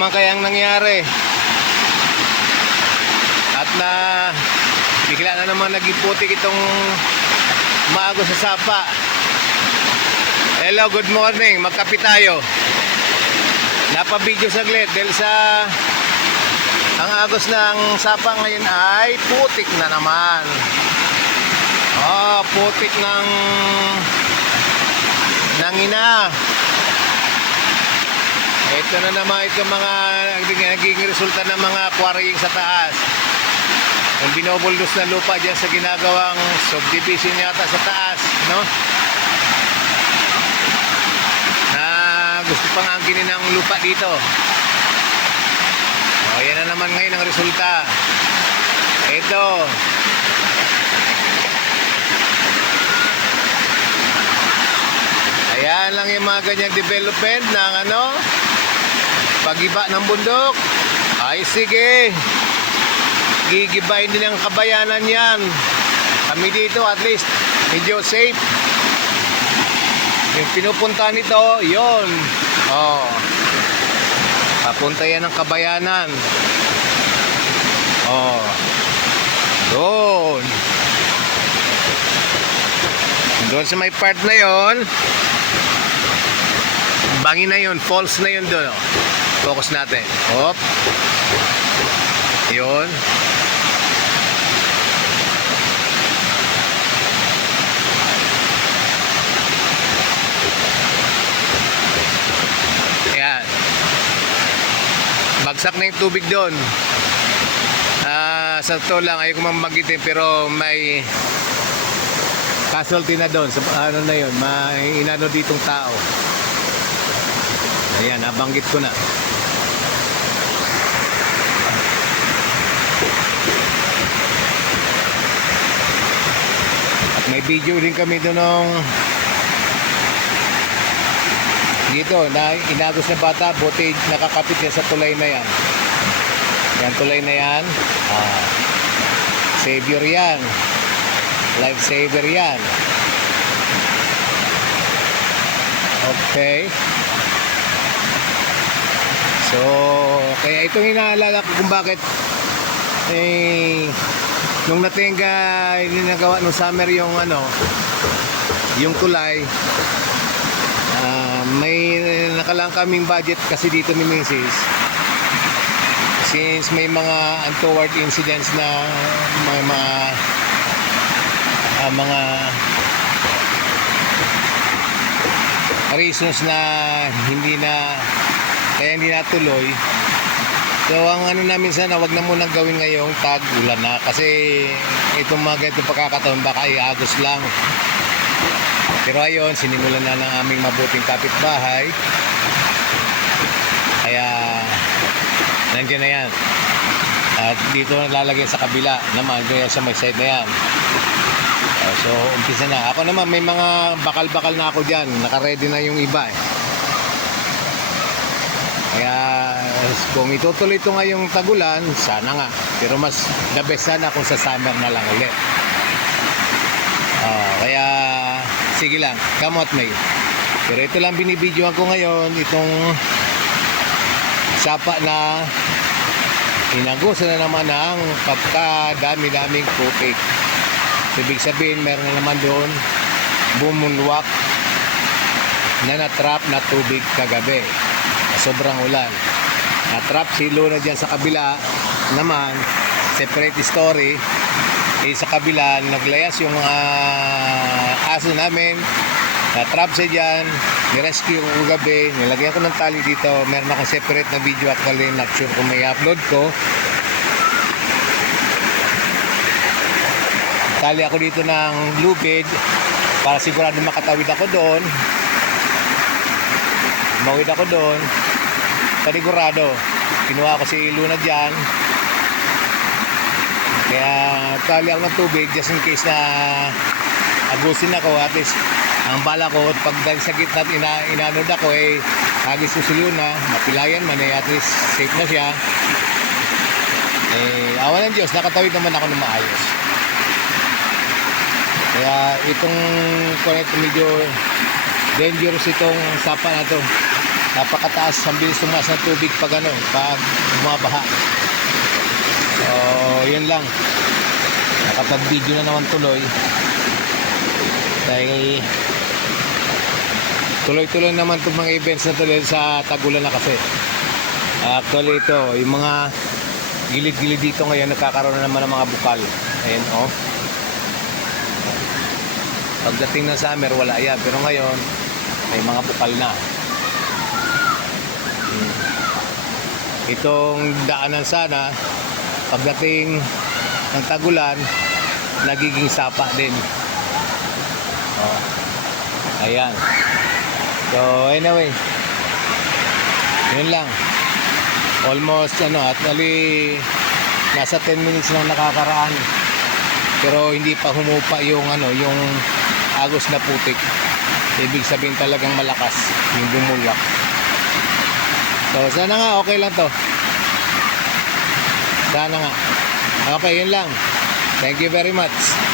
naman kayang nangyari? At na bigla na naman naging putik itong maago sa sapa. Hello, good morning. Magkape tayo. Napabidyo saglit dahil sa ang agos ng sapa ngayon ay putik na naman. Putik ng ina. Ito na naman ito mga naging resulta ng mga quarrying sa taas. Yung binobuldos na lupa dyan sa ginagawang subdivision yata sa taas, no? Na gusto pang angkinin ng lupa dito. Yan na naman ngayon ang resulta. Ito. Ayan lang yung mga ganyang development ng pag-iba ng bundok. Ay sige, gigibayin din ang kabayanan yan. Kami dito at least medyo safe. Yung pinupunta nito, yon. Papunta yan ng kabayanan. Doon. Doon sa may part na yon. Bangin na yun, falls na yun doon. Focus natin. Hop. Yun. Ayan. Bagsak na yung tubig doon. Sa to lang, ayaw ko mamagitin, pero may casualty na doon. Ano na yun, may inano ditong tao. Ayan, nabanggit ko na. At may video din kami doon ng dito na inagos na bata, buti nakakapit niya sa tulay na yan. Yan tulay na yan. Savior yan. Life saver yan. Okay. So, kaya itong inaalala ko kung bakit nung natingga ginagawa nung summer yung yung tulay, may nakalang kaming budget kasi dito ni Mrs. Since may mga untoward incidents na mga reasons na kaya hindi natuloy. So ang namin sana, wag na munang gawin ngayong tag-ulan na, kasi itong mga ganitong pagkakataon baka iagos lang. Pero ayun, sinimulan na ng aming mabuting kapitbahay, kaya nandiyan na yan. At dito lalagay sa kabila naman, kaya sa may side na yan. So umpisa na. Ako naman may mga bakal-bakal na ako dyan, naka-ready na yung iba Kaya kung itutuloy ito ngayong tagulan, sana nga. Pero mas the best sana kung sa summer na lang ulit. Kaya sige lang, come out May. Pero ito lang binibidyoan ko ngayon, itong sapa na inagusan na naman ng pagkadami-daming putik. So, ibig sabihin, meron na naman doon bumunwak na natrap na tubig kagabi. Sobrang ulan. Natrap si Luna dyan sa kabila naman, separate story. Sa kabila, naglayas yung aso namin. Natrap siya dyan, nirescue ko kagabi, nilagyan ko ng tali dito. Meron akong separate na video actually, not sure kung may upload ko. Tali ako dito ng lubid para sigurado makatawid ako doon. Mawid ako doon. Panigurado. Kinuha ko si Luna dyan. Kaya tali ako ng tubig just in case na agusin ako. At least ang bala ko pag dahil sa gitna inanod ako hagis ko si Luna, mapilayan man at least safe na siya. Awa ng Diyos, nakatawid naman ako ng maayos. Kaya itong medyo dangerous itong sapa na to. napakataas, ang bilis tumaas ng tubig pag pag bumabaha. So yun lang, nakapag-video na naman tuloy dahil tuloy-tuloy naman itong mga events na tuloy sa Tagulan na kasi. Actually ito, yung mga gilid-gilid dito ngayon nagkakaroon na naman ng mga bukal. Ayan oh. Pagdating ng summer wala yan, pero ngayon may mga bukal na. Itong daanan sana pagdating ng Tagulan nagiging sapa din. Oh. Ayan. So anyway, yun lang. Almost actually nasa 10 minutes na nakakaraan. Pero hindi pa humupa yung yung agos na putik. Ibig sabihin talagang malakas yung bumulak. So sana nga okay lang to. Sana nga. Okay, yun lang. Thank you very much.